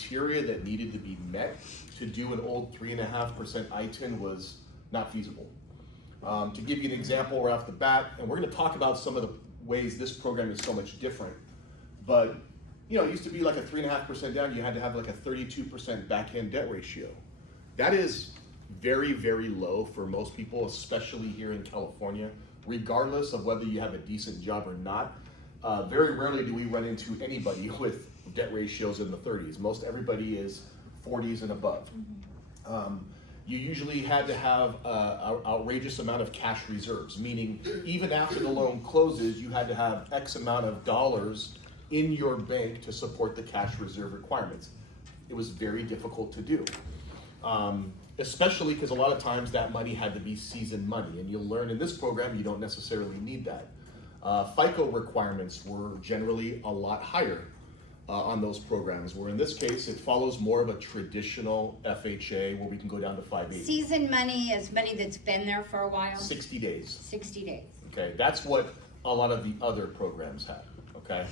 criteria that needed to be met to do an old 3.5% ITIN was not feasible. To give you an example right off the bat, and we're going to talk about some of the ways this program is so much different, but you know, it used to be like a 3.5% down, you had to have like a 32% back-end debt ratio. That is very, very low for most people, especially here in California, regardless of whether you have a decent job or not. Very rarely do we run into anybody with debt ratios in the 30s. Most everybody is 40s and above. You usually had to have an outrageous amount of cash reserves, meaning even after the loan closes, you had to have X amount of dollars in your bank to support the cash reserve requirements. It was very difficult to do, especially because a lot of times that money had to be seasoned money, and you'll learn in this program you don't necessarily need that. FICO requirements were generally a lot higher on those programs, where in this case it follows more of a traditional FHA where we can go down to 580. Seasoned money is money that's been there for a while? 60 days. 60 days. Okay, that's what a lot of the other programs have, okay?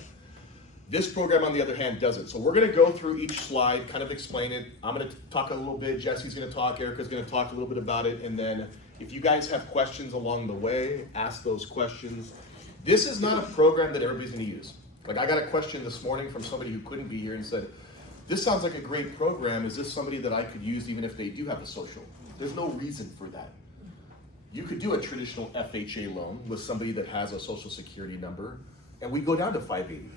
This program, on the other hand, doesn't. So we're gonna go through each slide, kind of explain it. I'm gonna talk a little bit, Jesse's gonna talk, Erica's gonna talk a little bit about it, and then if you guys have questions along the way, ask those questions. This is not a program that everybody's gonna use. Like, I got a question this morning from somebody who couldn't be here and said, this sounds like a great program. Is this somebody that I could use even if they do have a social? There's no reason for that. You could do a traditional FHA loan with somebody that has a social security number, and we go down to 580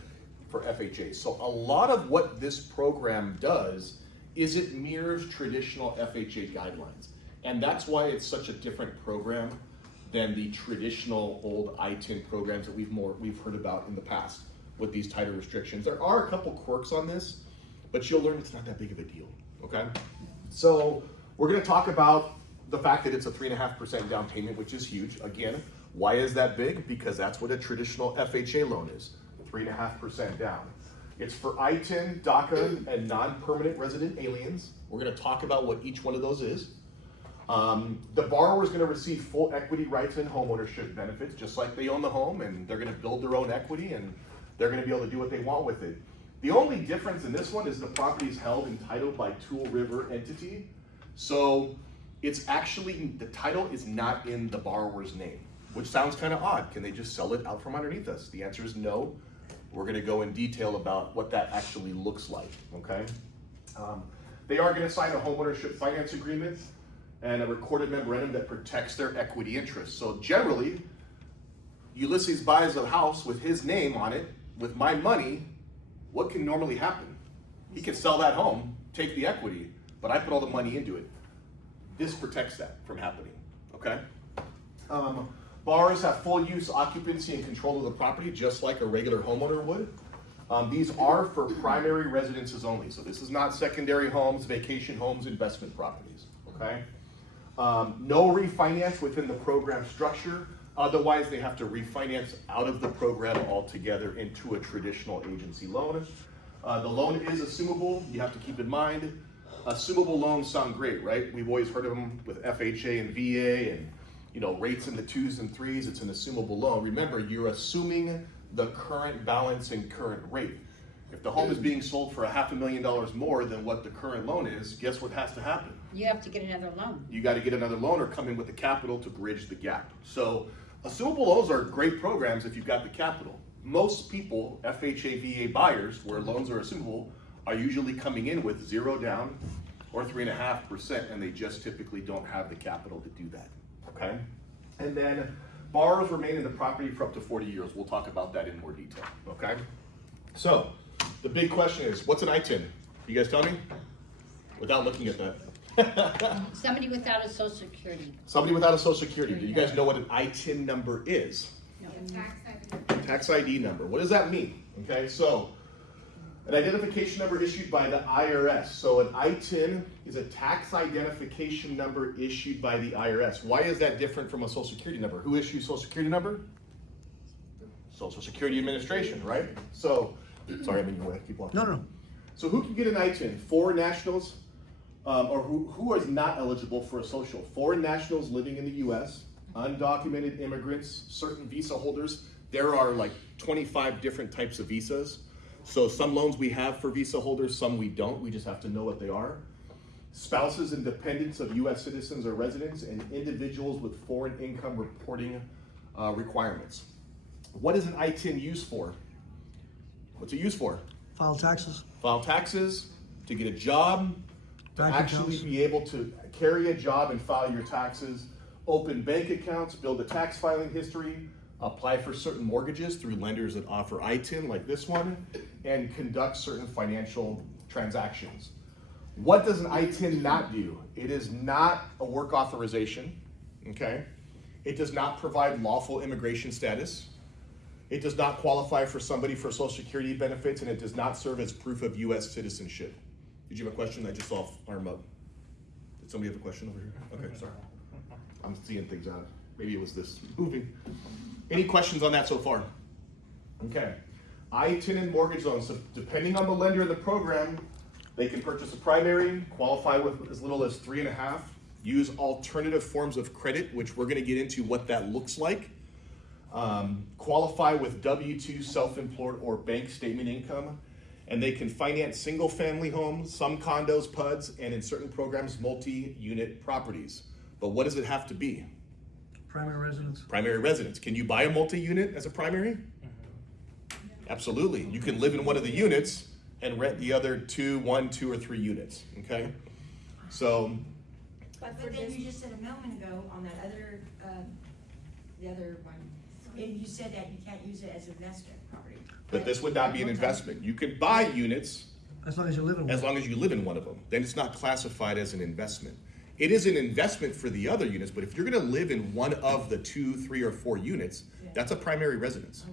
for FHA. So a lot of what this program does is it mirrors traditional FHA guidelines. And that's why it's such a different program than the traditional old ITIN programs that we've heard about in the past with these tighter restrictions. There are a couple quirks on this, but you'll learn it's not that big of a deal, okay? So we're gonna talk about the fact that it's a 3.5% down payment, which is huge. Again, why is that big? Because that's what a traditional FHA loan is, 3.5% down. It's for ITIN, DACA, and non-permanent resident aliens. We're gonna talk about what each one of those is. The borrower is going to receive full equity rights and homeownership benefits, just like they own the home, and they're going to build their own equity, and they're going to be able to do what they want with it. The only difference in this one is the property is held and titled by Tool River entity. So it's actually, the title is not in the borrower's name, which sounds kind of odd. Can they just sell it out from underneath us? The answer is no. We're going to go in detail about what that actually looks like, okay? They are going to sign a homeownership finance agreement and a recorded memorandum that protects their equity interests. So generally, Ulysses buys a house with his name on it, with my money. What can normally happen? He can sell that home, take the equity, but I put all the money into it. This protects that from happening, okay? Borrowers have full use, occupancy, and control of the property, just like a regular homeowner would. These are for primary residences only. So this is not secondary homes, vacation homes, investment properties, okay? No refinance within the program structure. Otherwise, they have to refinance out of the program altogether into a traditional agency loan. The loan is assumable. You have to keep in mind, assumable loans sound great, right? We've always heard of them with FHA and VA and, you know, rates in the 2s and 3s. It's an assumable loan. Remember, you're assuming the current balance and current rate. If the home is being sold for $500,000 more than what the current loan is, guess what has to happen? You have to get another loan. You got to get another loan or come in with the capital to bridge the gap. So assumable loans are great programs if you've got the capital. Most people, FHA, VA buyers, where loans are assumable, are usually coming in with 0 down or 3.5%, and they just typically don't have the capital to do that, okay? And then borrowers remain in the property for up to 40 years. We'll talk about that in more detail, okay? So the big question is, what's an ITIN? You guys tell me? Without looking at that. Somebody without a social security. Somebody without a social security. Do you guys know what an ITIN number is? No. Tax ID number. What does that mean? Okay, so an identification number issued by the IRS. So an ITIN is a tax identification number issued by the IRS. Why is that different from a social security number? Who issues social security number? Social Security Administration, right? So, sorry, I mean, you keep walking. No. So who can get an ITIN? Foreign nationals, or who is not eligible for a social? Foreign nationals living in the US, undocumented immigrants, certain visa holders. There are like 25 different types of visas. So some loans we have for visa holders, some we don't. We just have to know what they are. Spouses and dependents of U.S. citizens or residents, and individuals with foreign income reporting requirements. What is an ITIN used for? What's it used for? File taxes. File taxes, to get a job, to Bank actually accounts. be able to carry a job and file your taxes, open bank accounts, build a tax filing history, apply for certain mortgages through lenders that offer ITIN like this one, and conduct certain financial transactions. What does an ITIN not do? It is not a work authorization, okay? It does not provide lawful immigration status. It does not qualify for somebody for Social Security benefits, and it does not serve as proof of U.S. citizenship. Did you have a question? I just saw arm up. Did somebody have a question over here? Okay, sorry. I'm seeing things out. Maybe it was this moving. Any questions on that so far? Okay. ITIN and mortgage loans. So depending on the lender of the program, they can purchase a primary, qualify with as little as 3.5, use alternative forms of credit, which we're going to get into what that looks like. Qualify with W-2, self-employed, or bank statement income, and they can finance single-family homes, some condos, PUDs, and in certain programs, multi-unit properties. But what does it have to be? Primary residence. Primary residence. Can you buy a multi-unit as a primary? Absolutely. You can live in one of the units and rent the other 1, 2, or 3 units. Okay, so. But then you just said a moment ago on that other, the other one, and you said that you can't use it as investment property. But this would not be an investment. You can buy units As long as you live in one. as long as you live in one of them. Then it's not classified as an investment. It is an investment for the other units, but if you're going to live in one of the 2, 3, or 4 units, that's a primary residence.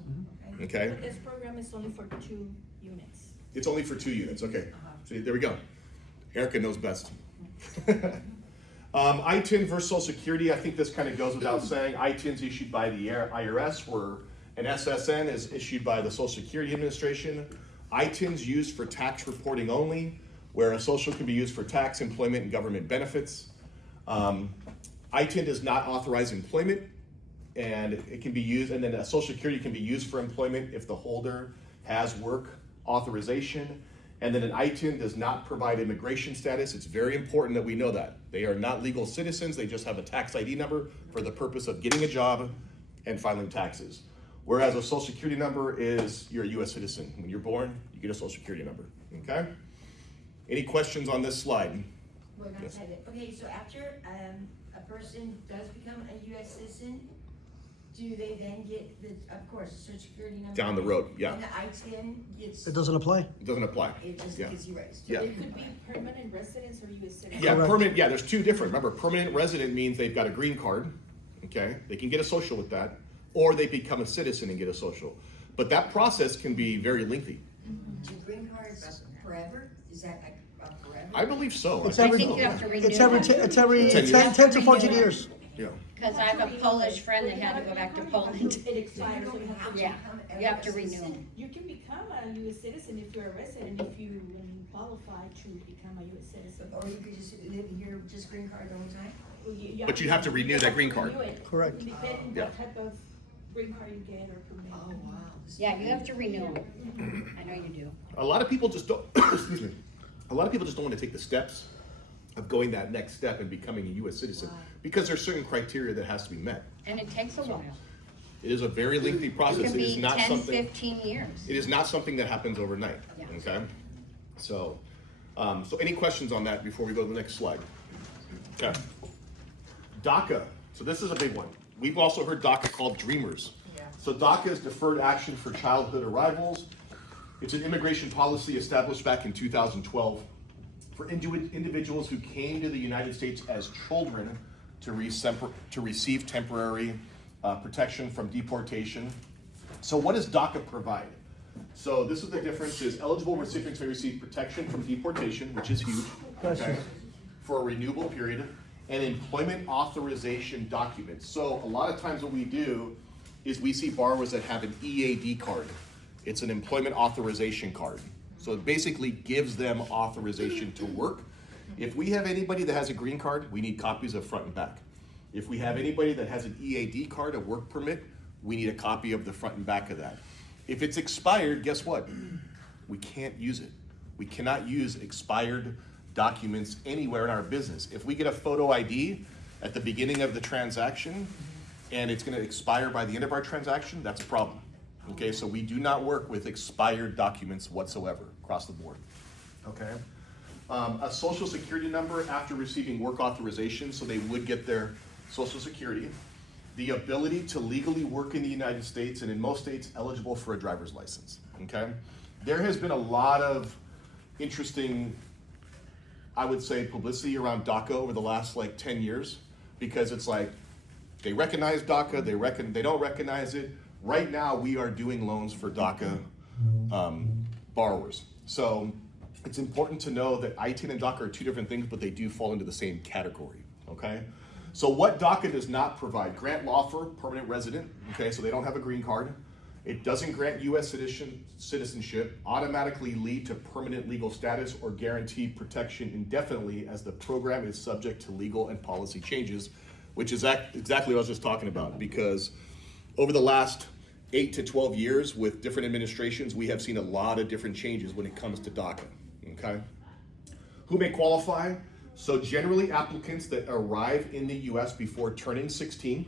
Okay? But this program is only for 2 units. It's only for 2 units. Okay. See, there we go. Erica knows best. ITIN versus Social Security, I think this kind of goes without saying. ITIN's issued by the IRS, where an SSN is issued by the Social Security Administration. ITIN's used for tax reporting only, where a social can be used for tax, employment, and government benefits. ITIN does not authorize employment, and it can be used, and then a Social Security can be used for employment if the holder has work authorization. And then an ITIN does not provide immigration status. It's very important that we know that. They are not legal citizens. They just have a tax ID number for the purpose of getting a job and filing taxes. Whereas a Social Security number is, you're a U.S. citizen. When you're born, you get a Social Security number, okay? Any questions on this slide? Well, not Yes. that. Okay, so after a person does become a U.S. citizen, do they then get the, of course, the Social Security number? Down the road, yeah. And the ITIN gets, It doesn't apply. It doesn't apply. it just Yeah. gets erased. Yeah. It could be permanent residence or U.S. citizen. Yeah, Correct. permanent, yeah, there's 2 different. Remember, permanent resident means they've got a green card, okay? They can get a social with that, or they become a citizen and get a social. But that process can be very lengthy. Do green cards forever? Is that like forever? I believe so. It's I every, think think you have to renew it's every, it. it's every 10 10, years. 10 to 14 years. Yeah. Because I have a Polish friend that had to go back to Poland. It expires, so you have to. Yeah, you have to renew them. You can become a U.S. citizen if you're a resident, if you qualify to become a U.S. citizen. Or you could just live here, just green card the whole time? Well, But you have to renew that green card. renew it, Correct. Depending Yeah. what type of green card you get or permit. Oh, wow. Yeah, you have to renew them. I know you do. A lot of people just don't, excuse me, a lot of people just don't want to take the steps of going that next step and becoming a U.S. citizen because there's certain criteria that has to be met. And it takes a while. It is a very lengthy It process. can It is be not 10, something. 15 years. It is not something that happens overnight. Yeah. Okay. So, so any questions on that before we go to the next slide? Okay. DACA. So this is a big one. We've also heard DACA called Dreamers. Yeah. So DACA is Deferred Action for Childhood Arrivals. It's an immigration policy established back in 2012 for individuals who came to the United States as children to receive temporary protection from deportation. So what does DACA provide? So this is the difference: is eligible recipients may receive protection from deportation, which is huge, okay, for a renewable period, and employment authorization documents. So a lot of times what we do is we see borrowers that have an EAD card. It's an employment authorization card. So it basically gives them authorization to work. If we have anybody that has a green card, we need copies of front and back. If we have anybody that has an EAD card, a work permit, we need a copy of the front and back of that. If it's expired, guess what? We can't use it. We cannot use expired documents anywhere in our business. If we get a photo ID at the beginning of the transaction and it's gonna expire by the end of our transaction, that's a problem. Okay, so we do not work with expired documents whatsoever across the board. Okay? A social security number after receiving work authorization, so they would get their social security. The ability to legally work in the United States, and in most states, eligible for a driver's license, okay? There has been a lot of interesting, I would say, publicity around DACA over the last like 10 years, because it's like, they recognize DACA, they don't recognize it. Right now, we are doing loans for DACA borrowers. So it's important to know that ITIN and DACA are two different things, but they do fall into the same category, okay? So what DACA does not provide, grant lawful permanent resident, okay, so they don't have a green card. It doesn't grant US citizenship, automatically lead to permanent legal status, or guarantee protection indefinitely, as the program is subject to legal and policy changes, which is exactly what I was just talking about, because over the last 8 to 12 years with different administrations, we have seen a lot of different changes when it comes to DACA, okay? Who may qualify? So generally applicants that arrive in the US before turning 16,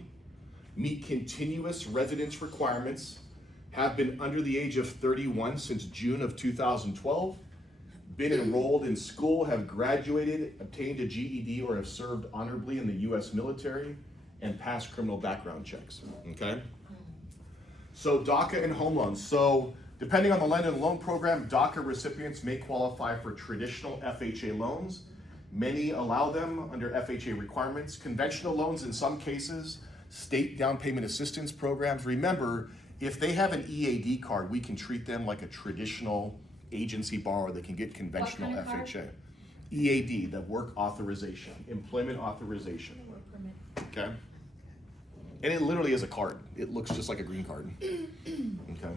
meet continuous residence requirements, have been under the age of 31 since June of 2012, been enrolled in school, have graduated, obtained a GED, or have served honorably in the US military, and passed criminal background checks, okay? So DACA and home loans. So depending on the lend and loan program, DACA recipients may qualify for traditional FHA loans. Many allow them under FHA requirements. Conventional loans in some cases, state down payment assistance programs. Remember, if they have an EAD card, we can treat them like a traditional agency borrower that can get conventional What kind of FHA. EAD, the work authorization, employment authorization, Work permit. okay? And it literally is a card. It looks just like a green card, okay?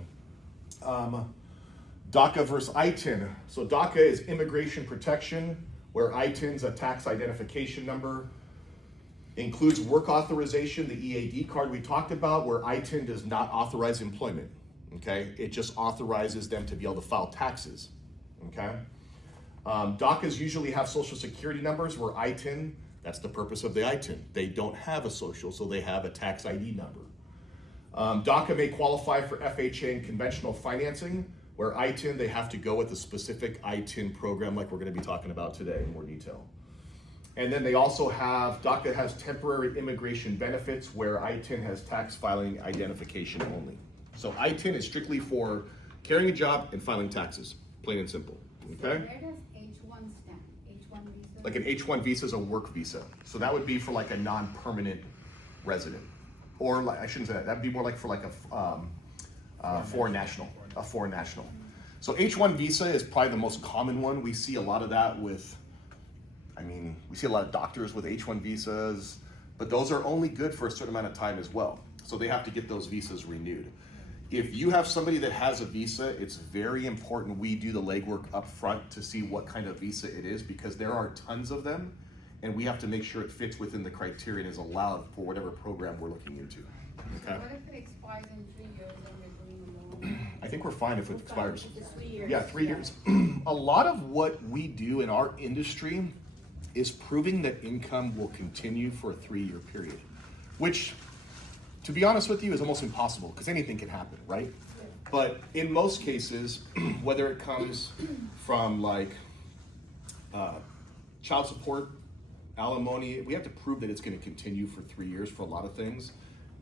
DACA versus ITIN. So DACA is immigration protection, where ITIN's a tax identification number. Includes work authorization, the EAD card we talked about, where ITIN does not authorize employment, okay? It just authorizes them to be able to file taxes, okay? DACAs usually have social security numbers, where ITIN, that's the purpose of the ITIN. They don't have a social, so they have a tax ID number. DACA may qualify for FHA and conventional financing, where ITIN, they have to go with a specific ITIN program like we're gonna be talking about today in more detail. And then they also have, DACA has temporary immigration benefits, where ITIN has tax filing identification only. So ITIN is strictly for carrying a job and filing taxes, plain and simple, okay? Where does H1 stand? H1 visa? Like an H1 visa is a work visa. So that would be for like a non-permanent resident. Or like, I shouldn't say that, that'd be more like for like a foreign national, a foreign national. So H1 visa is probably the most common one. We see a lot of that with, we see a lot of doctors with H1 visas, but those are only good for a certain amount of time as well. So they have to get those visas renewed. If you have somebody that has a visa, it's very important we do the legwork up front to see what kind of visa it is, because there are tons of them, and we have to make sure it fits within the criteria and is allowed for whatever program we're looking into, okay? What if it expires in 3 years and we're doing a loan? I think we're fine if it expires. It's 3 years. Yeah, 3 years. A lot of what we do in our industry is proving that income will continue for a 3-year period, which, to be honest with you, is almost impossible, because anything can happen, right? But in most cases, whether it comes from like child support, alimony, we have to prove that it's going to continue for 3 years for a lot of things.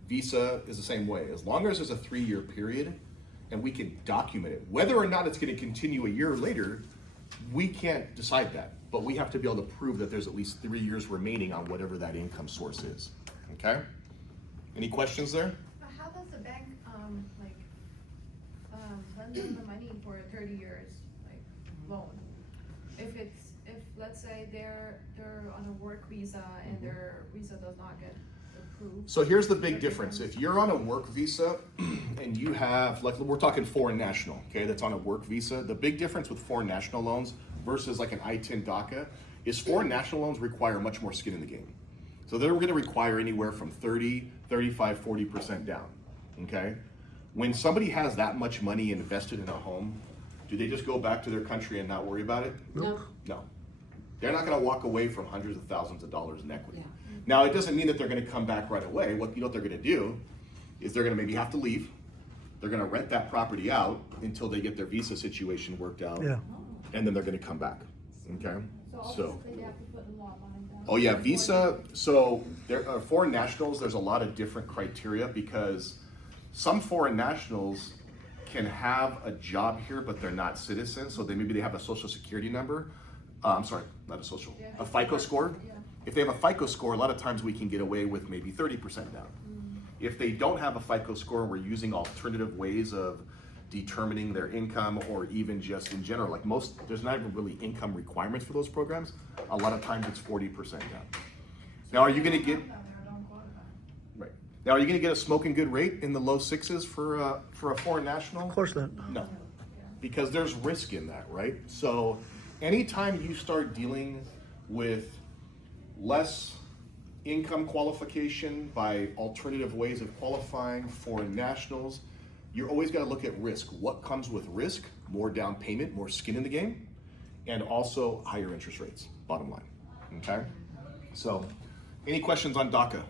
Visa is the same way. As long as there's a 3-year period and we can document it, whether or not it's going to continue a year later, we can't decide that. But we have to be able to prove that there's at least 3 years remaining on whatever that income source is, okay? Any questions there? How does the bank, lend them the money for 30 years, loan? If let's say they're on a work visa and their visa does not get approved. So here's the big difference. If you're on a work visa and you have, like we're talking foreign national, okay, that's on a work visa, the big difference with foreign national loans versus like an ITIN DACA is foreign national loans require much more skin in the game. So they're gonna require anywhere from 30, 35, 40% down, okay? When somebody has that much money invested in a home, do they just go back to their country and not worry about it? Nope. No. They're not gonna walk away from hundreds of thousands of dollars in equity. Now, it doesn't mean that they're gonna come back right away. What they're gonna do is they're gonna maybe have to leave. They're gonna rent that property out until they get their visa situation worked out. Yeah. And then they're gonna come back, okay? So, Obviously they have to put a lot of money down. oh yeah, visa, so there are foreign nationals, there's a lot of different criteria because some foreign nationals can have a job here, but they're not citizens, so maybe they have a social security number. I'm sorry, not a social, a FICO score. Yeah. If they have a FICO score, a lot of times we can get away with maybe 30% down. If they don't have a FICO score, we're using alternative ways of determining their income, or even just in general, like there's not even really income requirements for those programs. A lot of times it's 40% down. Now, are you gonna get, right. Now, are you gonna get a smoking good rate in the low sixes for a foreign national? Of course not. No, because there's risk in that, right? So anytime you start dealing with less income qualification by alternative ways of qualifying foreign nationals, you're always got to look at risk. What comes with risk? More down payment, more skin in the game, and also higher interest rates, bottom line, okay? So, any questions on DACA?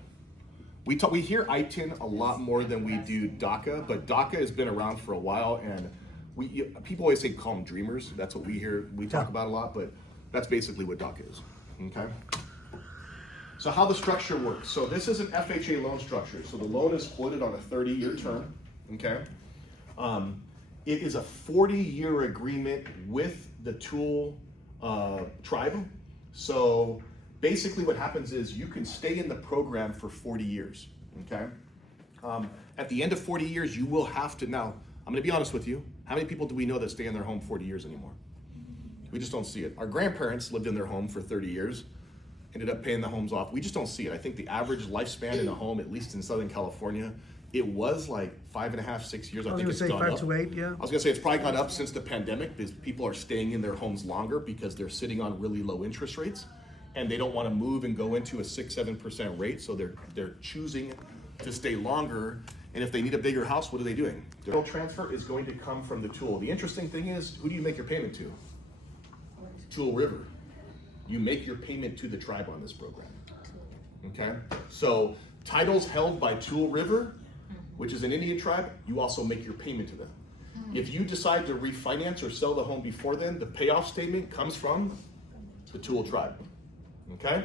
We hear ITIN a lot more than we do DACA, but DACA has been around for a while, and people always say call them dreamers. That's what we talk about a lot, but that's basically what DACA is, okay? So how the structure works. So this is an FHA loan structure. So the loan is quoted on a 30-year term, okay? It is a 40-year agreement with the Tool tribe. So basically what happens is you can stay in the program for 40 years, okay? At the end of 40 years, you will have to, now, I'm gonna be honest with you, how many people do we know that stay in their home 40 years anymore? We just don't see it. Our grandparents lived in their home for 30 years, ended up paying the homes off. We just don't see it. I think the average lifespan in a home, at least in Southern California, it was like 5.5, 6 years. I I was think gonna it's say gone 5 up. to 8, yeah. I was gonna say it's probably gone up since the pandemic because people are staying in their homes longer because they're sitting on really low interest rates and they don't want to move and go into a 6-7% rate, so they're choosing to stay longer. And if they need a bigger house, what are they doing? The transfer is going to come from the Tool. The interesting thing is, who do you make your payment to? Tool River. You make your payment to the tribe on this program. Okay? So titles held by Tool River, which is an Indian tribe, you also make your payment to them. If you decide to refinance or sell the home before then, the payoff statement comes from the Tool tribe. Okay?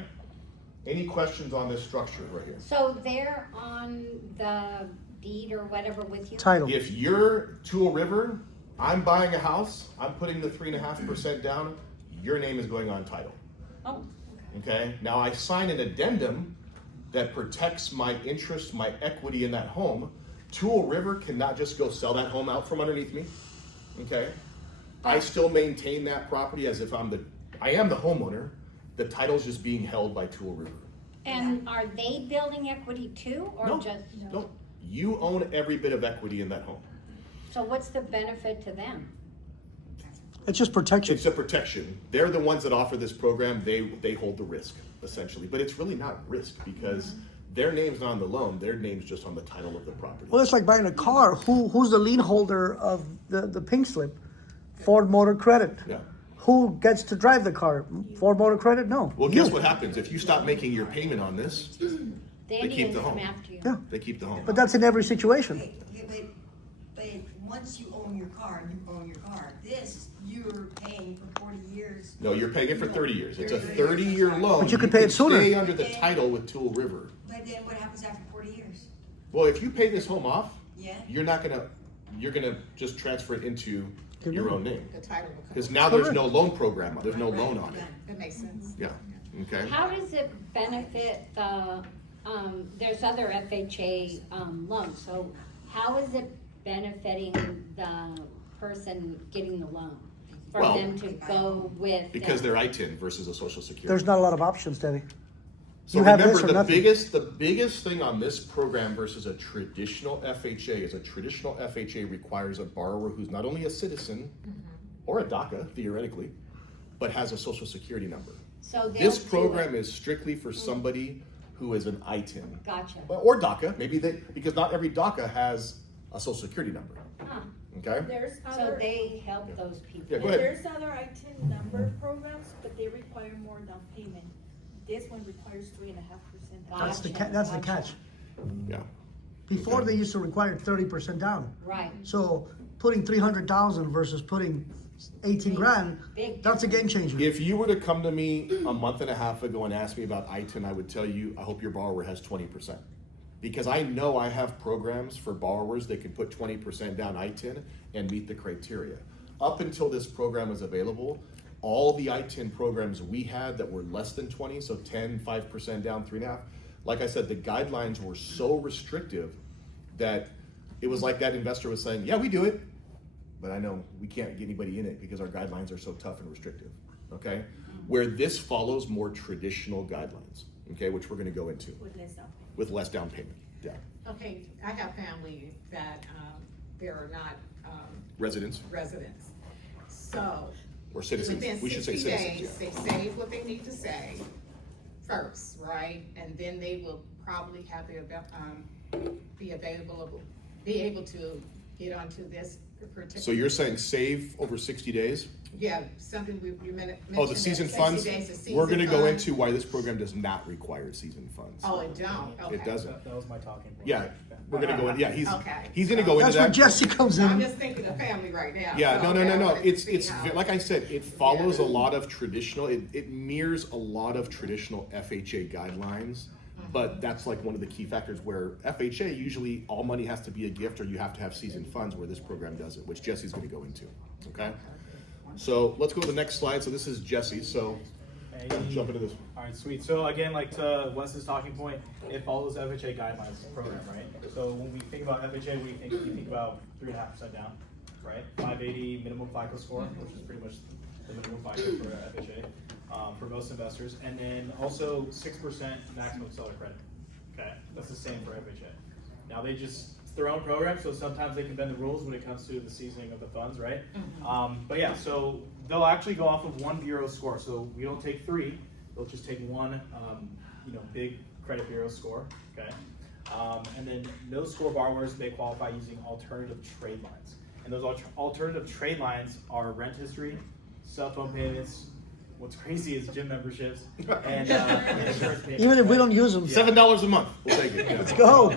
Any questions on this structure right here? So they're on the deed or whatever with you? Title. If you're Tool River, I'm buying a house, I'm putting the 3.5% down, your name is going on title. Oh, Okay? Now I sign an addendum that protects my interest, my equity in that home. Tool River cannot just go sell that home out from underneath me. Okay? I still maintain that property as if I am the homeowner. The title's just being held by Tool River. and are they building equity too, or No. just? No, you own every bit of equity in that home. So what's the benefit to them? It's just protection. It's a protection. They're the ones that offer this program. They hold the risk, essentially. But it's really not risk because their name's not on the loan. Their name's just on the title of the property. Well, it's like buying a car. Who's the lien holder of the pink slip? Ford Motor Credit. Yeah. Who gets to drive the car? Ford Motor Credit? No. Well, You. guess what happens? If you stop making your payment on this, The keep Indians the come home. after you. Yeah. they keep the home. But that's in every situation. Okay, but once you own your car, you own your car. This, you're paying for 40 years. No, you're paying it for 30 years. It's a 30-year loan. But you could pay it sooner. Stay under the title with Tool River. But then what happens after 40 years? Well, if you pay this home off, Yeah? you're gonna just transfer it into Your your name. own name. The title will come. Because now there's no loan program. There's no loan on it. That makes sense. Yeah. Okay. How does it benefit the, there's other FHA, loans, so how is it benefiting the person getting the loan? For Well, them to go with. Because they're ITIN versus a Social Security. There's not a lot of options, Debbie. So You have remember, this or the nothing. biggest thing on this program versus a traditional FHA is a traditional FHA requires a borrower who's not only a citizen or a DACA, theoretically, but has a Social Security number. So they'll This do program it. is strictly for somebody who is an ITIN. Gotcha. Or DACA, because not every DACA has a Social Security number. Huh. okay? There's So other, they help those people. Yeah, go ahead. there's other ITIN number programs, but they require more down payment. This one requires 3.5% down. That's the Gotcha, that's the gotcha. catch. Yeah. Before Okay. they used to require 30% down. Right. So putting 300,000 versus putting 18 grand, Big that's a game changer. If you were to come to me a month and a half ago and ask me about ITIN, I would tell you, I hope your borrower has 20%. Because I know I have programs for borrowers that can put 20% down ITIN and meet the criteria. Up until this program was available, all the ITIN programs we had that were less than 20, so 10, 5% down, 3.5, like I said, the guidelines were so restrictive that it was like that investor was saying, yeah, we do it, but I know we can't get anybody in it because our guidelines are so tough and restrictive, okay? Where this follows more traditional guidelines, okay, which we're gonna go into With less down payment. with less down payment, yeah. Okay, I have family that, they are not, Residents residents. So, or citizens, within we should say 60 citizens, days, yeah. they save what they need to save first, right? And then they will probably have the, be able to get onto this particular. So you're saying save over 60 days? Yeah, something you mentioned. Oh, the season that 60 funds? days, the We're season gonna go fund. into why this program does not require season funds. Oh, it don't, okay. It doesn't. That was my talking point. Yeah, we're gonna go in, yeah, Okay. he's gonna go into That's where that. Jesse comes So I'm in. just thinking of family right now. Yeah, so, no, okay, I wanted to it's, see how- like I said, it follows a lot of traditional, it mirrors a lot of traditional FHA guidelines. But that's like one of the key factors where FHA, usually all money has to be a gift or you have to have seasoned funds, where this program doesn't, which Jesse's gonna go into, okay? So let's go to the next slide. So this is Jesse, so Hey. jump into this. All right, sweet. So again, like to Wes's talking point, it follows FHA guidelines program, right? So when we think about FHA, we think about 3.5% down, right? 580 minimum FICO score, which is pretty much the minimum FICO for FHA for most investors, and then also 6% maximum seller credit. Okay, that's the same for FHA. Now it's their own program, so sometimes they can bend the rules when it comes to the seasoning of the funds, right? But yeah, so they'll actually go off of one bureau score. So we don't take three; they'll just take one, big credit bureau score. Okay, and then no score borrowers may qualify using alternative trade lines, and those alternative trade lines are rent history, cell phone payments. What's crazy is gym memberships and insurance payments. Even if we don't use them. $7 a month, we'll take it. Let's go.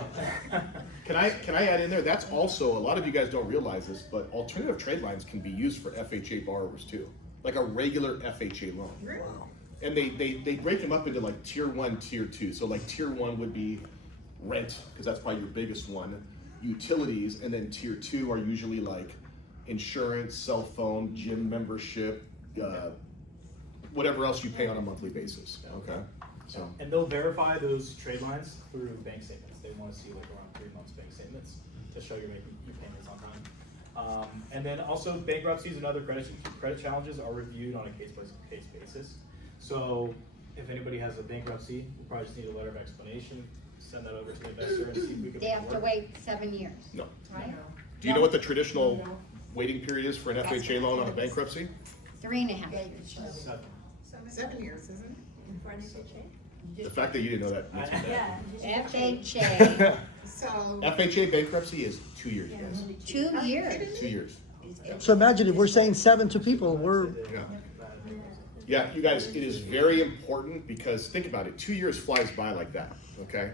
Can I add in there, that's also, a lot of you guys don't realize this, but alternative trade lines can be used for FHA borrowers too. Like a regular FHA loan. Wow. And they break them up into like tier 1, tier 2. So like tier 1 would be rent, because that's probably your biggest one, utilities, and then tier 2 are usually like insurance, cell phone, gym membership, whatever else you pay on a monthly basis, okay? So, And they'll verify those trade lines through bank statements. They want to see like around 3 months bank statements to show you're making your payments on time. And then also bankruptcies and other credit challenges are reviewed on a case-by-case basis. So if anybody has a bankruptcy, we'll probably just need a letter of explanation, send that over to the investor and see if we can. They have to wait 7 years, no. right? Do you know what the traditional waiting period is for an FHA loan on a bankruptcy? 3.5 years. 7 years, isn't it? For an FHA? The fact that you didn't know that makes me mad. Yeah. FHA, So, FHA bankruptcy is 2 years, guys. 2 years. 2 years. So imagine if we're saying 7 to people, we're Yeah. Yeah, you guys, it is very important because think about it, 2 years flies by like that, okay?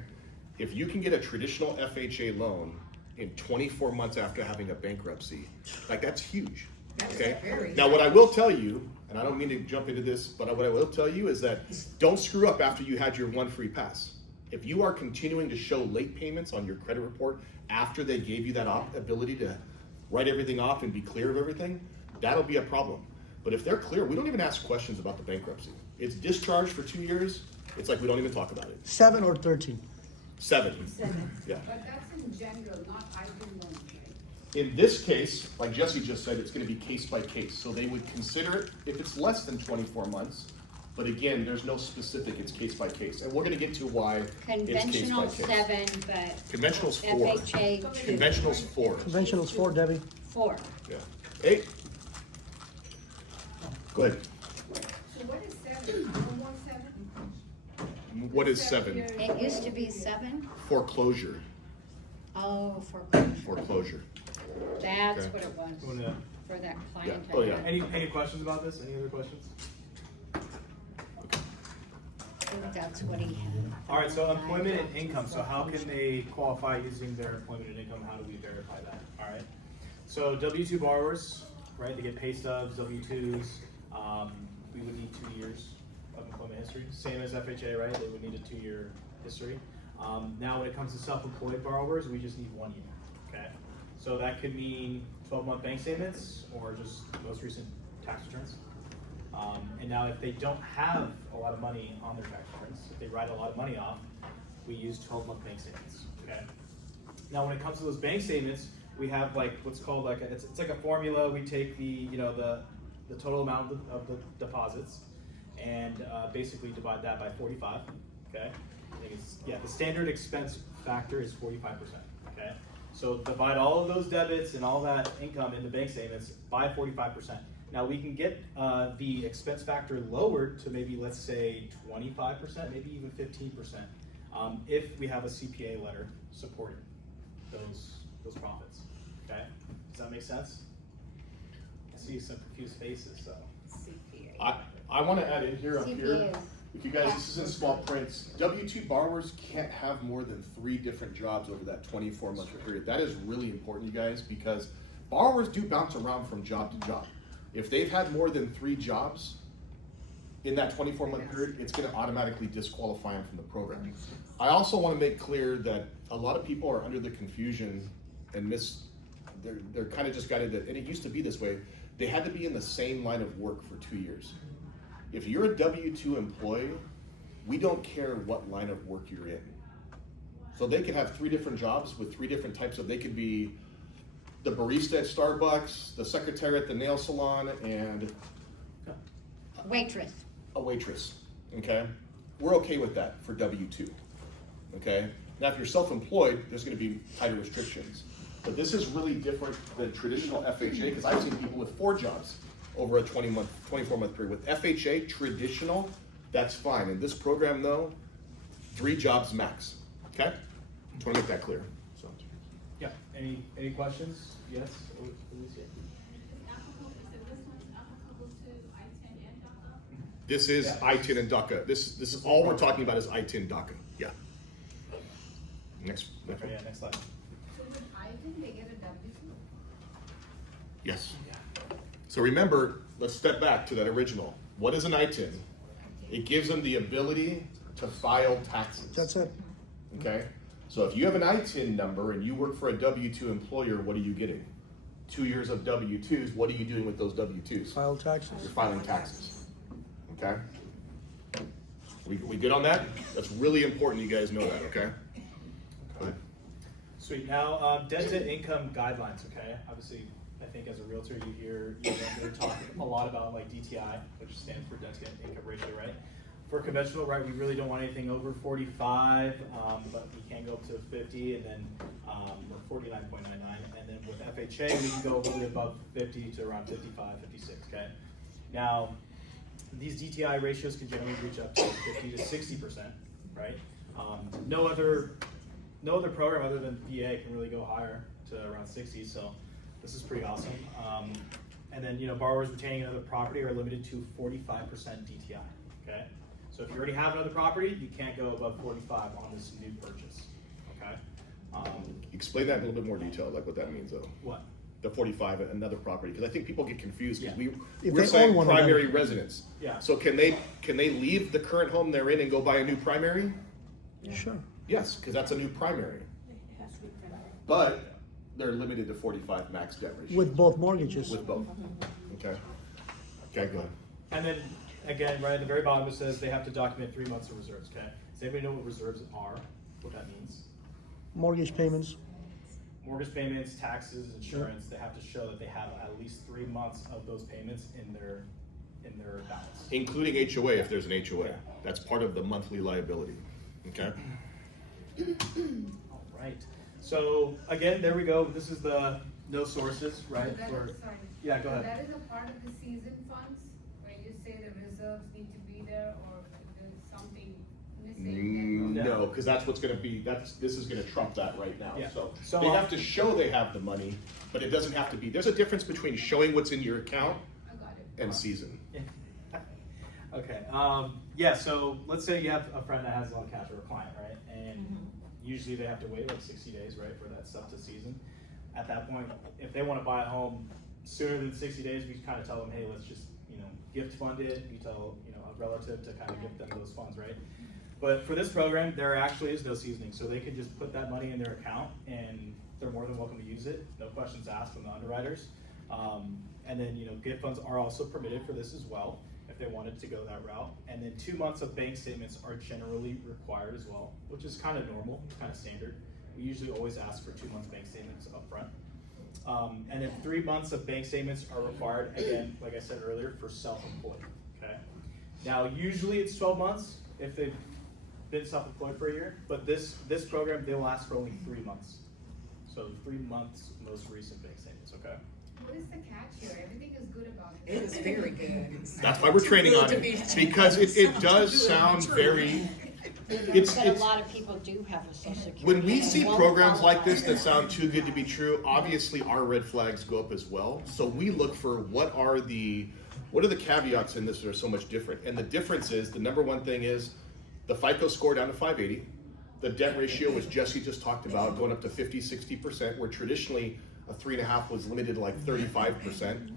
If you can get a traditional FHA loan in 24 months after having a bankruptcy, like that's huge, okay? very Now, what I will tell you, and I don't mean to jump into this, but what I will tell you is that don't screw up after you had your one free pass. If you are continuing to show late payments on your credit report after they gave you that ability to write everything off and be clear of everything, that'll be a problem. But if they're clear, we don't even ask questions about the bankruptcy. It's discharged for 2 years, it's like we don't even talk about it. 7 or 13. 7. Yeah. But that's in general, not ITIN loans, right? In this case, like Jesse just said, it's gonna be case by case. So they would consider it if it's less than 24 months. But again, there's no specific, it's case by case. And we're gonna get to why it's case by Conventional case. 7, but Conventional's 4. FHA 2. Conventional's 4. Conventional's 4, Debbie. 4. Yeah. 8. Go ahead. So what is 7? No more 7? What is 7? It used to be 7. Foreclosure. Oh, for Foreclosure. That's Okay. what it was, Wanna- for that client. Oh, yeah. Any questions about this? Any other questions? I think that's what he had. All right, so employment and income. So how can they qualify using their employment and income? How do we verify that? All right. So W-2 borrowers, right? They get pay stubs, W-2s. We would need 2 years of employment history. Same as FHA, right? They would need a 2-year history. Now, when it comes to self-employed borrowers, we just need 1 year. Okay. So that could mean 12-month bank statements or just most recent tax returns. And now if they don't have a lot of money on their tax returns, if they write a lot of money off, we use 12-month bank statements, okay? Now when it comes to those bank statements, we have like what's called like, it's like a formula. We take the total amount of the deposits and basically divide that by 45, okay? I think it's, yeah, the standard expense factor is 45%, okay? So divide all of those debits and all that income in the bank statements by 45%. Now we can get the expense factor lowered to maybe, let's say 25%, maybe even 15%, if we have a CPA letter supporting those profits, okay? Does that make sense? I see some confused faces, so. I want to add in here, up here, CPAs. if you guys, this is in small prints, W-2 borrowers can't have more than 3 different jobs over that 24-month period. That is really important, you guys, because borrowers do bounce around from job to job. If they've had more than 3 jobs in that 24-month period, it's gonna automatically disqualify them from the program. I also wanna make clear that a lot of people are under the confusion and they're kind of just guided that, and it used to be this way, they had to be in the same line of work for 2 years. If you're a W-2 employee, we don't care what line of work you're in. So they could have 3 different jobs with 3 different types of, they could be the barista at Starbucks, the secretary at the nail salon, and Waitress. a waitress, okay? We're okay with that for W-2, okay? Now, if you're self-employed, there's gonna be tighter restrictions. But this is really different than traditional FHA, because I've seen people with 4 jobs over a 24-month period. With FHA, traditional, that's fine. In this program though, 3 jobs max, okay? Just wanna make that clear, so. Yeah, any questions? Yes? Alicia? This is ITIN and DACA. This is all we're talking about is ITIN DACA, yeah. Next one. Okay, yeah, next slide. So with ITIN, they get a W-2? Yes. So remember, let's step back to that original. What is an ITIN? It gives them the ability to file taxes. That's it. Okay? So if you have an ITIN number and you work for a W-2 employer, what are you getting? 2 years of W-2s, what are you doing with those W-2s? File taxes. You're filing taxes. Okay? We good on that? That's really important you guys know that, okay? Go ahead. Sweet. Now, debt to income guidelines, okay? Obviously, I think as a realtor, they're talking a lot about like DTI, which stands for debt to income ratio, right? For conventional, right, we really don't want anything over 45, but we can go up to 50, and then or 49.99, and then with FHA, we can go a little bit above 50 to around 55, 56. Okay. Now, these DTI ratios can generally reach up to 50 to 60%, right? No other program other than VA can really go higher to around 60. So this is pretty awesome. And then borrowers retaining another property are limited to 45% DTI. Okay. So if you already have another property, you can't go above 45 on this new purchase, okay? Explain that in a little bit more detail, like what that means though. What? The 45, another property, because I think people get confused, because If we're they saying own one primary another. residence. Yeah. So can they leave the current home they're in and go buy a new primary? Sure. Yes, because that's a new primary. It has to be primary. But they're limited to 45 max debt ratio. With both mortgages. With both. Okay. Okay, go ahead. And then, again, right at the very bottom, it says they have to document 3 months of reserves, okay? Does anybody know what reserves are, what that means? Mortgage payments. Mortgage payments, taxes, insurance, they have to show that they have at least 3 months of those payments in their balance. Including HOA if there's an HOA. That's part of the monthly liability. Okay? All right. So, again, there we go. This is the no sources, right? That For, is, sorry. yeah, go ahead. That is a part of the season funds, where you say the reserves need to be there, or if there's something missing. No, though, because that's what's gonna be, this is gonna trump that right now. Yeah. So So, they have to show they have the money, but it doesn't have to be, there's a difference between showing what's in your account I got it. and season. Okay, yeah, so let's say you have a friend that has a lot of cash or a client, right? And usually they have to wait like 60 days, right, for that stuff to season. At that point, if they want to buy a home sooner than 60 days, we kind of tell them, hey, let's just, gift fund it. You tell, a relative to kind of give them those funds, right? But for this program, there actually is no seasoning, so they can just put that money in their account and they're more than welcome to use it. No questions asked from the underwriters. And then, gift funds are also permitted for this as well, if they wanted to go that route. And then 2 months of bank statements are generally required as well, which is kind of normal, it's kind of standard. We usually always ask for 2 months bank statements up front. And then 3 months of bank statements are required, again, like I said earlier, for self-employed, okay? Now, usually it's 12 months if they've been self-employed for a year, but this program, they will ask for only 3 months. So 3 months most recent bank statements, okay? What is the catch here? Everything is good about it. It is very good. That's why we're training on it, because it does sound very, But a lot of people do have a social security. when we and see won't programs like qualify. this that sound too good to be true, obviously our red flags go up as well. So we look for what are the caveats in this that are so much different. And the difference is, the number one thing is the FICO score down to 580. The debt ratio, which Jesse just talked about, going up to 50-60%, where traditionally a 3.5 was limited to like 35%.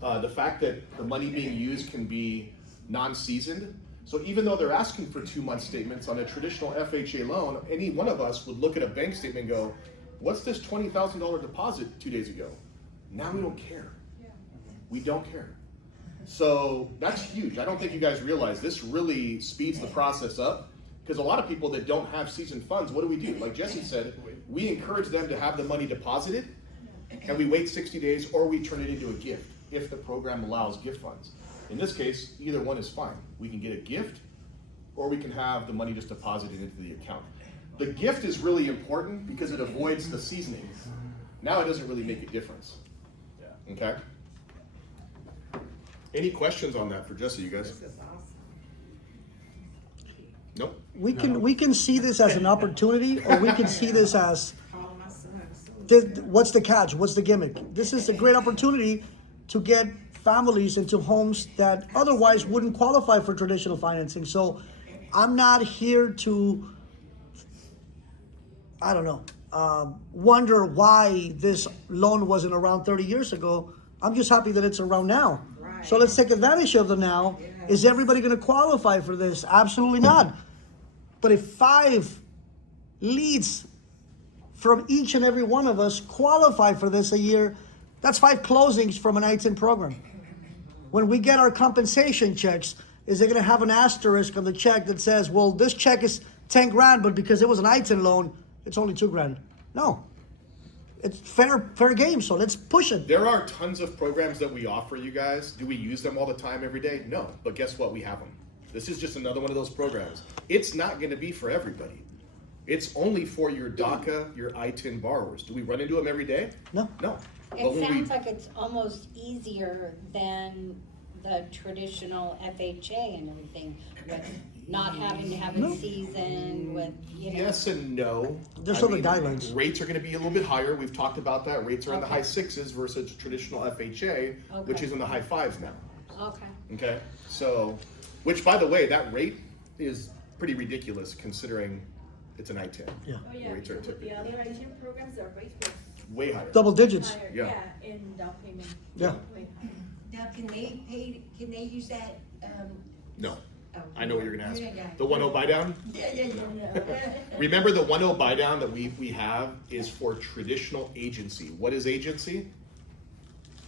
The fact that the money being used can be non-seasoned. So even though they're asking for 2 month statements on a traditional FHA loan, any one of us would look at a bank statement and go, what's this $20,000 deposit 2 days ago? Now we don't care. We don't care. So that's huge. I don't think you guys realize this really speeds the process up, because a lot of people that don't have seasoned funds, what do? Like Jesse said, we encourage them to have the money deposited, and we wait 60 days, or we turn it into a gift if the program allows gift funds. In this case, either one is fine. We can get a gift, or we can have the money just deposited into the account. The gift is really important because it avoids the seasoning. Now it doesn't really make a difference. Yeah. Okay? Any questions on that for Jesse, you guys? Nope. We can see this as an opportunity, or we can see this as, what's the catch? What's the gimmick? This is a great opportunity to get families into homes that otherwise wouldn't qualify for traditional financing. So I'm not here to, I don't know, wonder why this loan wasn't around 30 years ago. I'm just happy that it's around now. So let's take advantage of the now. Is everybody going to qualify for this? Absolutely not. But if 5 leads from each and every one of us qualify for this a year, that's 5 closings from an ITIN program. When we get our compensation checks, is it going to have an asterisk on the check that says, well, this check is 10 grand, but because it was an ITIN loan, it's only 2 grand? No. It's fair game, so let's push it. There are tons of programs that we offer you guys. Do we use them all the time every day? No, but guess what? We have them. This is just another one of those programs. It's not going to be for everybody. It's only for your DACA, your ITIN borrowers. Do we run into them every day? No. No. But It when sounds like it's almost easier than the traditional FHA and everything, with not having to have a season, with, Yes and no. There's I other mean, guidelines. Rates are going to be a little bit higher. We've talked about that. Rates are in the high 6s versus traditional FHA, which Okay. is in the high 5s now. Okay. Okay, so, which by the way, that rate is pretty ridiculous considering it's an ITIN. Yeah. Oh, yeah, Rates are because with the typically other ITIN programs, their rates were way higher. Double digits. higher, Yeah. in down payment. Yeah. Way higher. Now, can they use that, No, oh, I know what you're gonna ask. yeah. The 1.0 buy down? Yeah. Remember the 1.0 buy down that we have is for traditional agency. What is agency?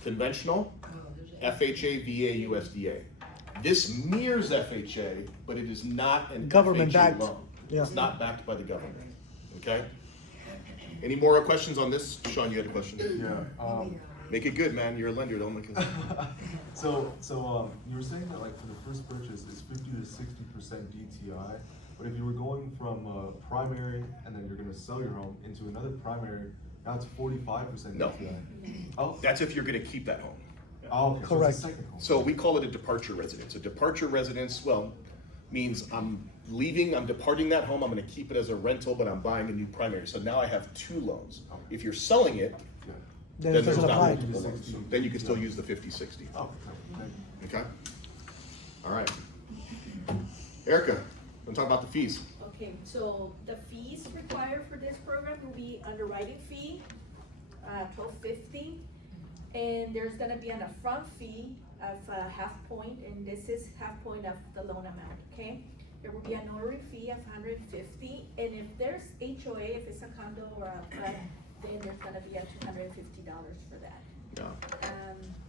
Conventional, FHA, VA, USDA. This mirrors FHA, but it is not an Government FHA backed. loan. Yeah. It's not backed by the government, okay? Any more questions on this? Sean, you had a question? Yeah. Make it good, man. You're a lender, don't make it. So you were saying that like for the first purchase it's 50 to 60% DTI, but if you were going from primary and then you're going to sell your home into another primary, now it's 45% No. DTI. Oh, That's if you're gonna keep that home. oh, okay. Correct. So, it's a second home. So we call it a departure residence. A departure residence, well, means I'm leaving, I'm departing that home, I'm gonna keep it as a rental, but I'm buying a new primary. So now I have two loans. If you're selling it, Then then it there's doesn't not apply. multiple loans. Then you can still use the 50/60. Oh, okay. Okay? All right. Erica, wanna talk about the fees? Okay, so the fees required for this program will be underwriting fee, $12.50. And there's gonna be an upfront fee of half point, and this is half point of the loan amount, okay? There will be a notary fee of $150, and if there's HOA, if it's a condo or a, then there's gonna be a $250 for that. Yeah.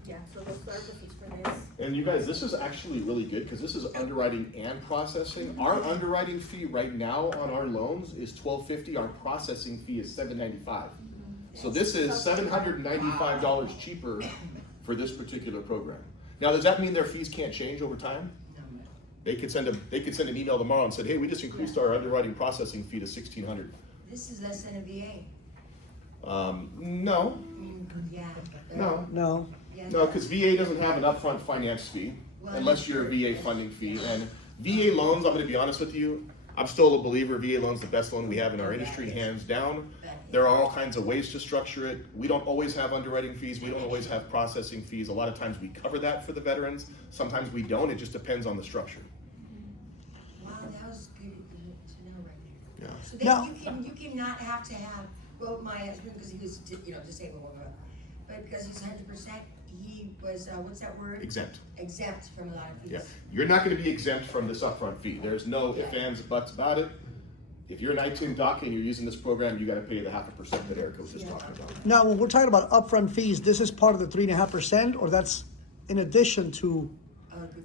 Yeah, so those are the fees for this. And you guys, this is actually really good because this is underwriting and processing. Our underwriting fee right now on our loans is $12.50. Our processing fee is $7.95. So this is $795 cheaper for this particular program. Now, does that mean their fees can't change over time? They could send an email tomorrow and said, hey, we just increased our underwriting processing fee to $1,600. This is less than a VA. No, Yeah. no. No. Yeah. No, because VA doesn't have an upfront finance fee, unless you're a VA funding fee. And VA loans, I'm gonna be honest with you, I'm still a believer VA loan's the best loan we have in our industry, hands down. There are all kinds of ways to structure it. We don't always have underwriting fees, we don't always have processing fees. A lot of times we cover that for the veterans, sometimes we don't, it just depends on the structure. Wow, that was good to know right there. Yeah. So Now- then you cannot have to have, well, my husband, because he was, disabled, but because he's 100%, he was, what's that word? Exempt. Exempt from a lot of fees. Yeah, you're not gonna be exempt from this upfront fee. There's no ifs, ands, buts about it. If you're an ITIN DACA and you're using this program, you gotta pay the 0.5% that Erica was just talking about. Now, when we're talking about upfront fees, this is part of the 3.5%, or that's in addition to,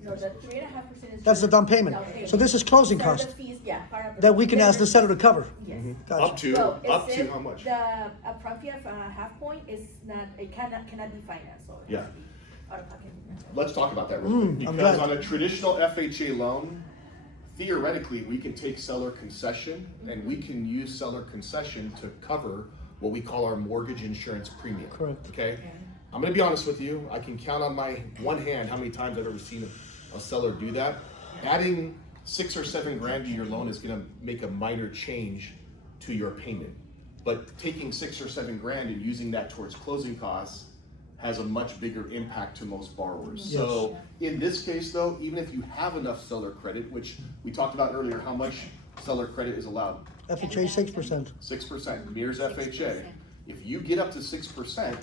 No, the 3.5% is. that's the down payment. So this is closing Part of cost the fees, yeah, part of the. that we can ask the seller to cover. Yes. Gotcha. Up Well, to how much? The upfront fee of half point is not, it cannot be financed, so. it Yeah. has to be out of pocket. Let's talk about that real quick, I'm because glad. on a traditional FHA loan, theoretically, we can take seller concession and we can use seller concession to cover what we call our mortgage insurance premium. Correct. Okay? I'm gonna be honest with you, I can count on my one hand how many times I've ever seen a seller do that. Adding $6 or $7 grand to your loan is gonna make a minor change to your payment. But taking $6 or $7 grand and using that towards closing costs has a much bigger impact to most borrowers. Yes. So in this case though, even if you have enough seller credit, which we talked about earlier, how much seller credit is allowed? FHA 6%. 6%, mirrors FHA. If you get up to 6%,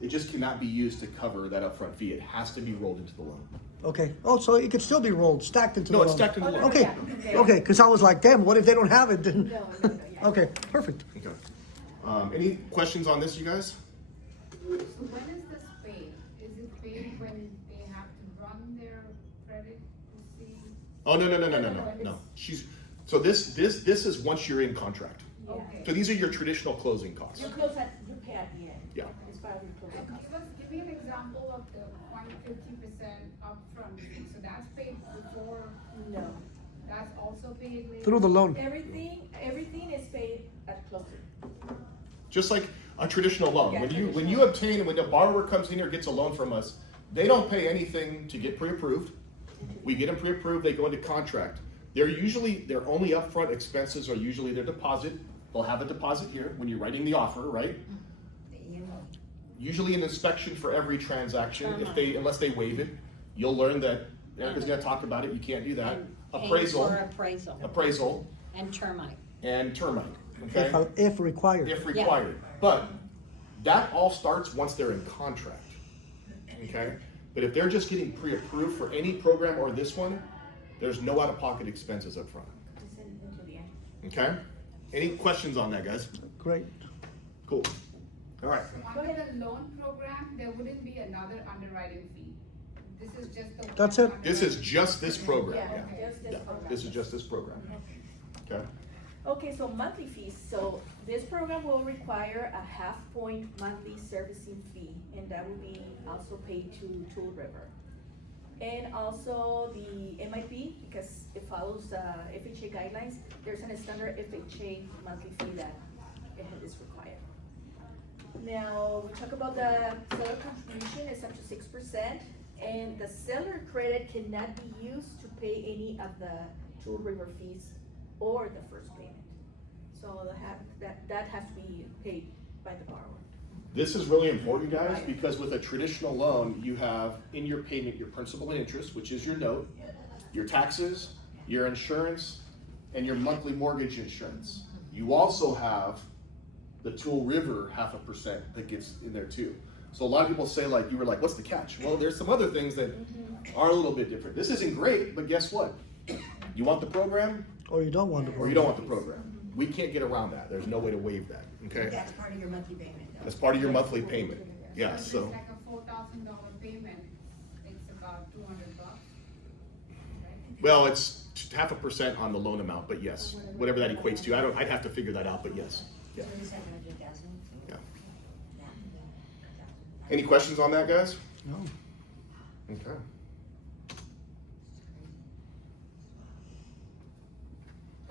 it just cannot be used to cover that upfront fee. It has to be rolled into the loan. Okay. Oh, so it could still be rolled, stacked into the No, loan. it's stacked in the loan. Okay, okay, because I was like, damn, what if they don't have it? Then No, yeah. okay, perfect. Okay. Any questions on this, you guys? So when is this paid? Is it paid when they have to run their credit to see? Oh, no. So this is once you're in contract. Okay. So these are your traditional closing costs. You pay at the end. Yeah. It's part of your closing costs. Give me an example of the 50% upfront fee. So that's paid before, No, that's also paid later? Through the loan. everything is paid at closing. Just like a traditional loan. Yeah, When you obtain, when the borrower comes in here, gets a loan from us, they don't pay anything to get pre-approved. We get them pre-approved, they go into contract. Their only upfront expenses are usually their deposit. They'll have a deposit here when you're writing the offer, right? Usually an inspection for every transaction, unless they waive it. You'll learn that, Erica's gonna talk about it, you can't do that. And paying Appraisal. for appraisal Appraisal and termite. and termite, okay? If required. If required. But that all starts once they're in contract, okay? But if they're just getting pre-approved for any program or this one, there's no out-of-pocket expenses up front, It's into the end. okay? Any questions on that, guys? Great. Cool. All right. Under the loan program, there wouldn't be another underwriting fee. This is just the. That's it. This is just this program, Yeah, yeah. just this Yeah, program. this is just this program, okay? Okay, so monthly fees, so this program will require a half point monthly servicing fee, and that will be also paid to Tool River. And also the MIP, because it follows FHA guidelines, there's a standard FHA monthly fee that is required. Now, we talk about the seller contribution, it's up to 6%, And the seller credit cannot be used to pay any of the Tool River fees or the first payment. So that has to be paid by the borrower. This is really important, guys, because with a traditional loan, you have in your payment your principal and interest, which is your note, your taxes, your insurance, and your monthly mortgage insurance. You also have the Tool River 0.5% that gets in there too. So a lot of people say, like, you were like, what's the catch? Well, there's some other things that are a little bit different. This isn't great, but guess what? You want the program, Or you don't want to. or you don't want the program. We can't get around that. There's no way to waive that, okay? That's part of your monthly payment, though. That's part of your monthly payment. Yeah, If so, it's like a $4,000 payment, it's about $200, right? well, it's 0.5% on the loan amount, but yes, whatever that equates to. I'd have to figure that out, but yes. Yeah. Yeah. Any questions on that, guys? No. Okay.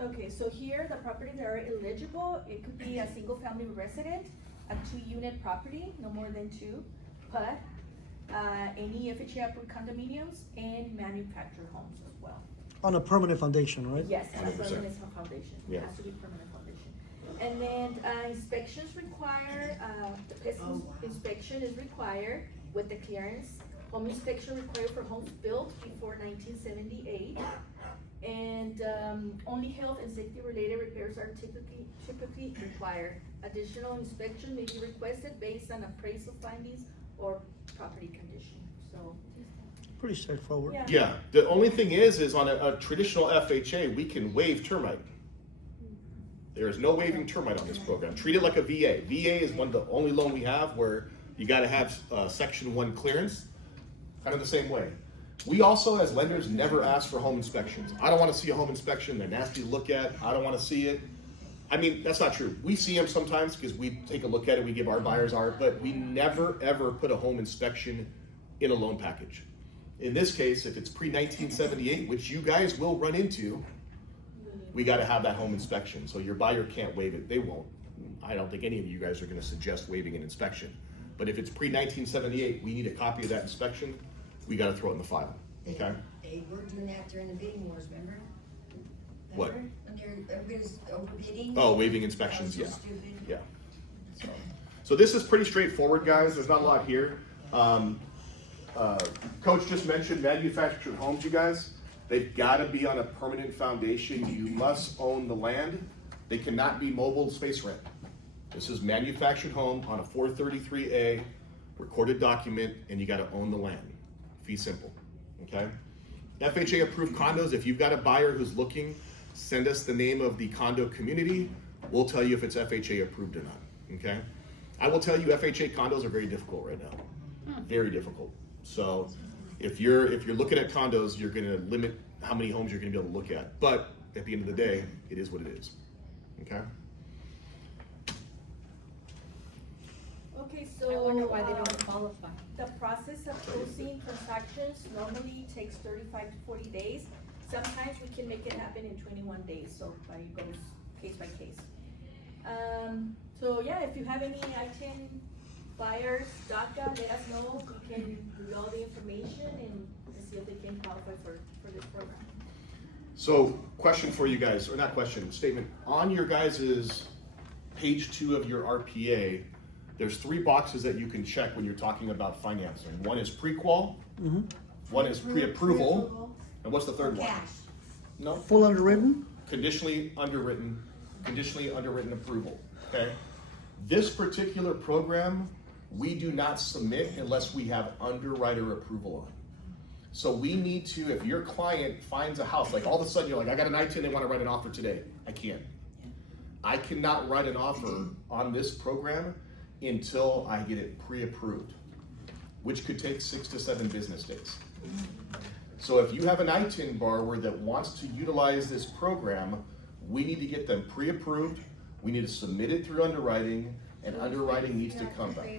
Okay, so here, the properties that are eligible, it could be a single family resident, a 2-unit property, no more than 2, PUD, any FHA approved condominiums, and manufactured homes as well. On a permanent foundation, right? Yes, on a 100%. permanent foundation, it Yeah. has to be permanent foundation. And then, inspections require, the pest inspection is required with the clearance. Home inspection required for homes built before 1978. And, only health and safety related repairs are typically required. Additional inspection may be requested based on appraisal findings or property condition, so. Pretty straightforward. Yeah. Yeah, the only thing is on a traditional FHA, we can waive termite. There is no waiving termite on this program. Treat it like a VA. VA is one of the only loan we have where you gotta have Section 1 clearance, kind of the same way. We also, as lenders, never ask for home inspections. I don't wanna see a home inspection, they're nasty to look at, I don't wanna see it. I mean, that's not true. We see them sometimes because we take a look at it, we give our buyers art, but we never, ever put a home inspection in a loan package. In this case, if it's pre-1978, which you guys will run into, we gotta have that home inspection, so your buyer can't waive it, they won't. I don't think any of you guys are gonna suggest waiving an inspection. But if it's pre-1978, we need a copy of that inspection, we gotta throw it in the file, okay? They were doing that during the bidding wars, remember? What? Remember? When everybody's overbidding? Oh, waiving inspections, That yeah, was so stupid. yeah. So this is pretty straightforward, guys, there's not a lot here. Coach just mentioned manufactured homes, you guys. They've gotta be on a permanent foundation, you must own the land. They cannot be mobile space rent. This is manufactured home on a 433A recorded document, and you gotta own the land. Fee simple, okay? FHA approved condos, if you've got a buyer who's looking, send us the name of the condo community. We'll tell you if it's FHA approved or not, okay? I will tell you FHA condos are very difficult right now, very difficult. So if you're looking at condos, you're gonna limit how many homes you're gonna be able to look at. But at the end of the day, it is what it is, okay? Okay, so. I wonder why they don't qualify. The process of closing transactions normally takes 35 to 40 days. Sometimes we can make it happen in 21 days, so it goes case by case. So yeah, if you have any ITIN buyers, DACA, let us know. We can do all the information and see if they can qualify for this program. So question for you guys, or not question, statement. On your guys' page 2 of your RPA, there's 3 boxes that you can check when you're talking about financing. One is pre-qual, one is pre-approval, and what's the third one? Cash. No? Full underwritten? Conditionally underwritten approval, okay? This particular program, we do not submit unless we have underwriter approval on. So we need to, if your client finds a house, like all of a sudden you're like, I got an ITIN, they wanna write an offer today. I can't. I cannot write an offer on this program until I get it pre-approved, which could take 6 to 7 business days. So if you have an ITIN borrower that wants to utilize this program, we need to get them pre-approved, we need to submit it through underwriting, and underwriting needs to come back.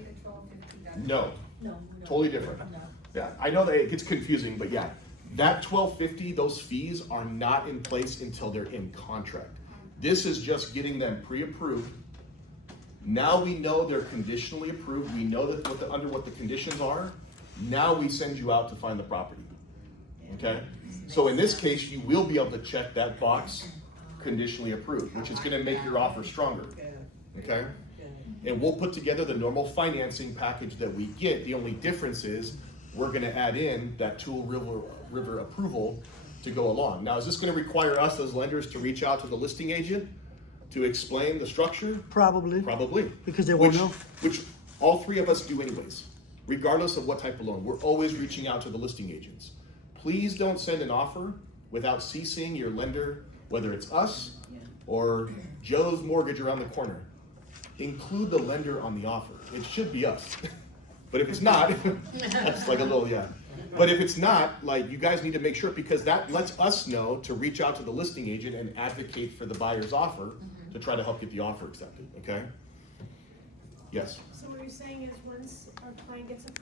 No, No. totally different. No. Yeah, I know that it gets confusing, but yeah, that $1,250, those fees are not in place until they're in contract. This is just getting them pre-approved. Now we know they're conditionally approved, we know that what the conditions are, Now we send you out to find the property, okay? So in this case, you will be able to check that box, conditionally approved, which is gonna make your offer stronger, okay? And we'll put together the normal financing package that we get. The only difference is we're gonna add in that Tool River approval to go along. Now, is this gonna require us as lenders to reach out to the listing agent to explain the structure? Probably. Probably. Because they won't know. Which all three of us do anyways, regardless of what type of loan. We're always reaching out to the listing agents. Please don't send an offer without CCing your lender, whether it's us or Joe's Mortgage around the corner. Include the lender on the offer. It should be us. But if it's not, that's like a little, yeah. But if it's not, like, you guys need to make sure, because that lets us know to reach out to the listing agent and advocate for the buyer's offer to try to help get the offer accepted, okay? Yes? So what you're saying is once our client gets approved